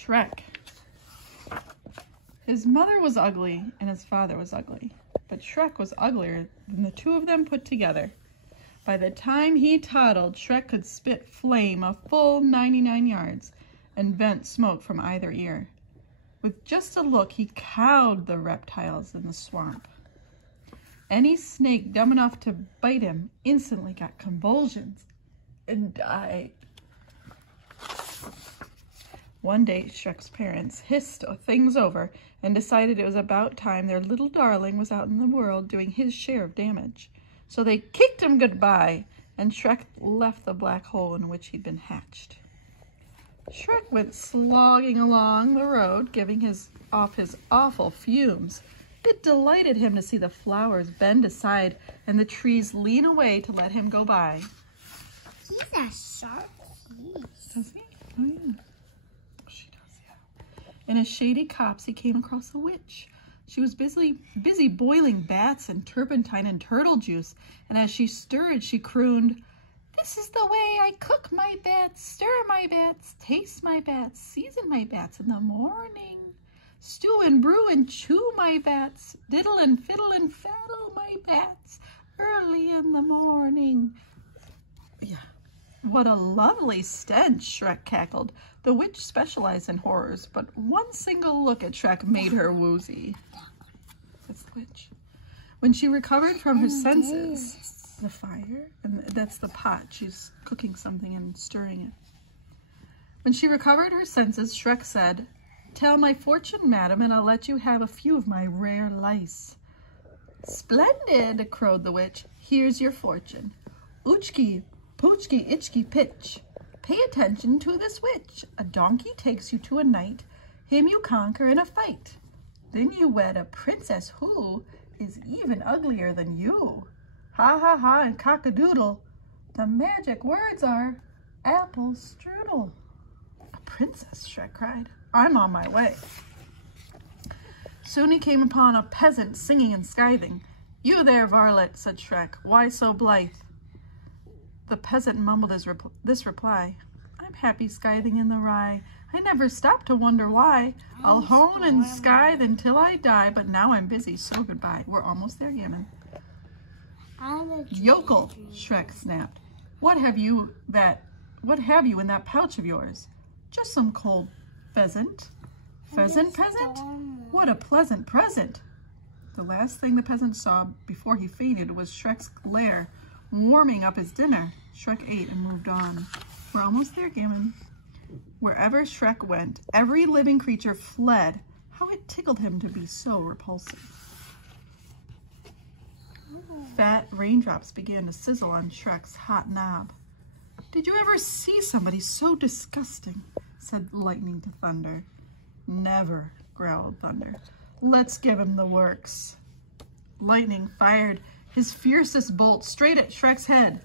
Shrek. His mother was ugly and his father was ugly, but Shrek was uglier than the two of them put together. By the time he toddled, Shrek could spit flame a full 99 yards and vent smoke from either ear. With just a look, he cowed the reptiles in the swamp. Any snake dumb enough to bite him instantly got convulsions and died. One day, Shrek's parents hissed things over and decided it was about time their little darling was out in the world doing his share of damage. So they kicked him goodbye, and Shrek left the black hole in which he'd been hatched. Shrek went slogging along the road, giving off his awful fumes. It delighted him to see the flowers bend aside and the trees lean away to let him go by. He's a shark. Does he? Oh, yeah. She does, yeah. In a shady copse, he came across a witch. She was busy boiling bats and turpentine and turtle juice, and as she stirred, she crooned, "This is the way I cook my bats, stir my bats, taste my bats, season my bats in the morning. Stew and brew and chew my bats, diddle and fiddle and faddle my bats, early in the morning." Yeah. What a lovely stench, Shrek cackled. The witch specialized in horrors, but one single look at Shrek made her woozy. That's the witch. When she recovered from her senses, the fire, and that's the pot. She's cooking something and stirring it. When she recovered her senses, Shrek said, "Tell my fortune, madam, and I'll let you have a few of my rare lice." "Splendid," crowed the witch. "Here's your fortune. Oochki, poochki, itchki, pitch. Pay attention to this witch. A donkey takes you to a knight. Him you conquer in a fight. Then you wed a princess who is even uglier than you. Ha ha ha and cock-a-doodle. The magic words are apple strudel." "A princess," Shrek cried. "I'm on my way." Soon he came upon a peasant singing and scything. "You there, varlet," said Shrek. "Why so blithe?" The peasant mumbled this reply. "I'm happy scything in the rye. I never stop to wonder why. I'll hone and scythe until I die, but now I'm busy, so goodbye." We're almost there, Gammon. "Yokel," Shrek snapped. What have you in that pouch of yours?" "Just some cold pheasant." "Pheasant peasant? What a pleasant present." The last thing the peasant saw before he fainted was Shrek's lair, warming up his dinner. Shrek ate and moved on. We're almost there, Gammon. Wherever Shrek went, every living creature fled. How it tickled him to be so repulsive. Fat raindrops began to sizzle on Shrek's hot knob. "Did you ever see somebody so disgusting?" said Lightning to Thunder. "Never," growled Thunder. "Let's give him the works." Lightning fired his fiercest bolt straight at Shrek's head.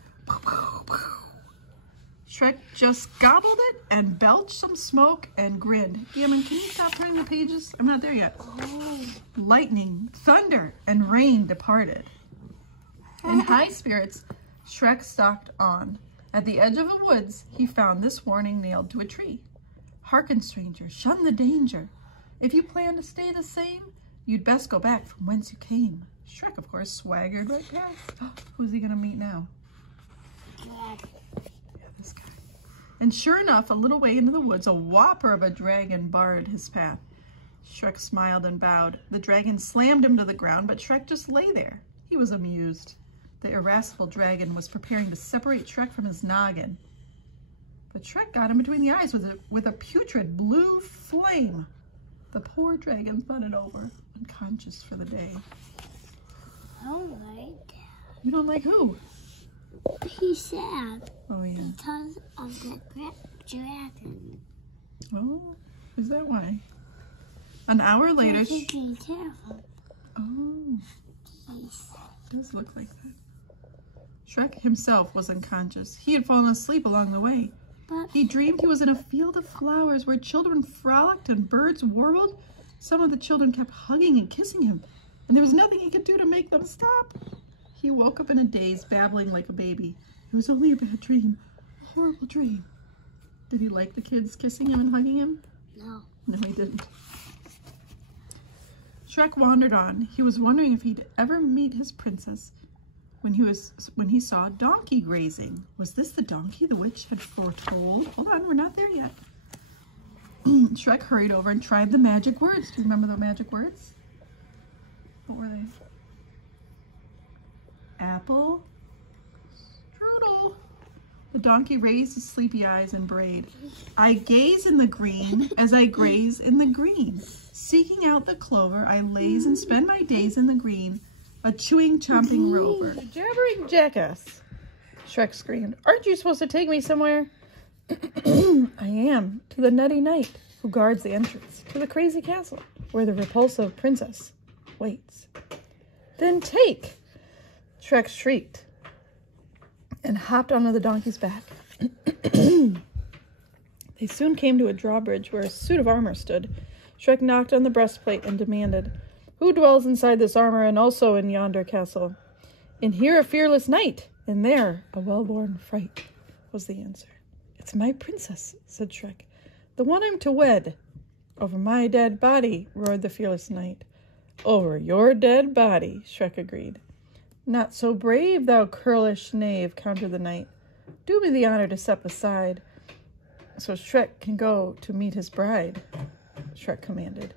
Shrek just gobbled it and belched some smoke and grinned. Gammon, can you stop turning the pages? I'm not there yet. Lightning, thunder, and rain departed. In high spirits, Shrek stalked on. At the edge of the woods, he found this warning nailed to a tree. "Hearken, stranger, shun the danger. If you plan to stay the same, you'd best go back from whence you came." Shrek, of course, swaggered right past. Who's he gonna meet now? Yeah, this guy. And sure enough, a little way into the woods, a whopper of a dragon barred his path. Shrek smiled and bowed. The dragon slammed him to the ground, but Shrek just lay there. He was amused. The irascible dragon was preparing to separate Shrek from his noggin. But Shrek got him between the eyes with a putrid blue flame. The poor dragon thudded over, unconscious for the day. I don't like that. You don't like who? He's sad. Oh, yeah. Because of the dragon. Oh, is that why? An hour later... Be careful. Oh, Please. it does look like that. Shrek himself was unconscious. He had fallen asleep along the way. But He dreamed he was in a field of flowers where children frolicked and birds warbled. Some of the children kept hugging and kissing him, and there was nothing he could do to make them stop. He woke up in a daze, babbling like a baby. It was only a bad dream, a horrible dream. Did he like the kids kissing him and hugging him? No. No, he didn't. Shrek wandered on. He was wondering if he'd ever meet his princess when he saw a donkey grazing. Was this the donkey the witch had foretold? Hold on, we're not there yet. Shrek hurried over and tried the magic words. Do you remember the magic words? What were they? Apple, strudel. The donkey raised his sleepy eyes and brayed. I gaze in the green as I graze in the green. Seeking out the clover, I laze and spend my days in the green, a chewing, chomping rover. Jabbering jackass, Shrek screamed. Aren't you supposed to take me somewhere? I am, to the nutty knight who guards the entrance to the crazy castle where the repulsive princess waits. Then take, Shrek shrieked and hopped onto the donkey's back. They soon came to a drawbridge where a suit of armor stood. Shrek knocked on the breastplate and demanded, Who dwells inside this armor and also in yonder castle? In here a fearless knight, and there a well-born fright, was the answer. It's my princess, said Shrek, the one I'm to wed. Over my dead body, roared the fearless knight. Over your dead body, Shrek agreed. Not so brave, thou churlish knave, countered the knight. Do me the honor to step aside, so Shrek can go to meet his bride, Shrek commanded.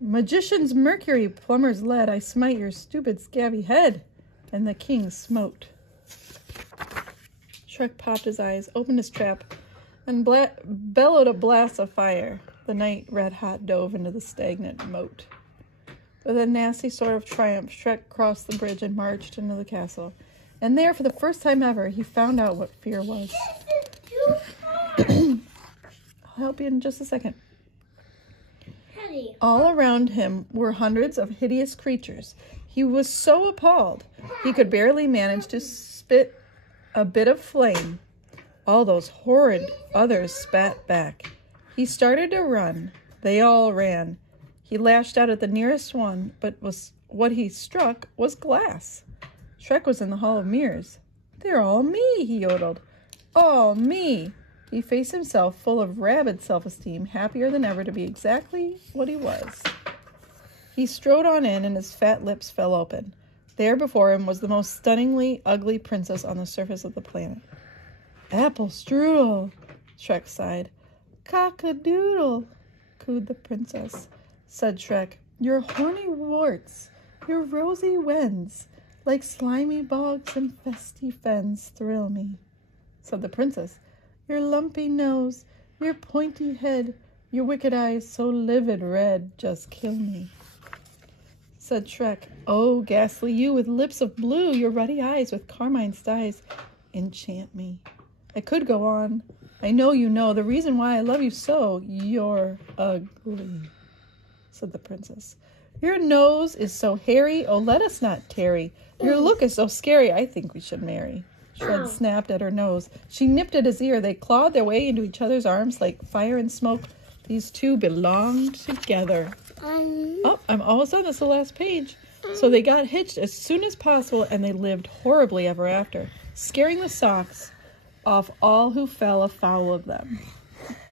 Magician's mercury, plumber's lead, I smite your stupid scabby head. And the king smote. Shrek popped his eyes, opened his trap, and bellowed a blast of fire. The knight, red-hot, dove into the stagnant moat. With a nasty sort of triumph, Shrek crossed the bridge and marched into the castle. And there, for the first time ever, he found out what fear was. I'll help you in just a second. All around him were hundreds of hideous creatures. He was so appalled, he could barely manage to spit a bit of flame. All those horrid others spat back. He started to run. They all ran. He lashed out at the nearest one, but what he struck was glass. Shrek was in the Hall of Mirrors. They're all me, he yodeled. All me. He faced himself full of rabid self-esteem, happier than ever to be exactly what he was. He strode on in, and his fat lips fell open. There before him was the most stunningly ugly princess on the surface of the planet. Apple strudel, Shrek sighed. Cock-a-doodle, cooed the princess. Said Shrek, your horny warts, your rosy wens, like slimy bogs and festy fens thrill me. Said the princess, your lumpy nose, your pointy head, your wicked eyes so livid red, just kill me. Said Shrek, oh, ghastly you with lips of blue, your ruddy eyes with carmine styes, enchant me. I could go on. I know you know the reason why I love you so. You're ugly, said the princess. Your nose is so hairy, oh, let us not tarry. Your look is so scary, I think we should marry. Shrek snapped at her nose. She nipped at his ear. They clawed their way into each other's arms like fire and smoke. These two belonged together. Oh, I'm almost done. This is the last page. So they got hitched as soon as possible, and they lived horribly ever after, scaring the socks off all who fell afoul of them.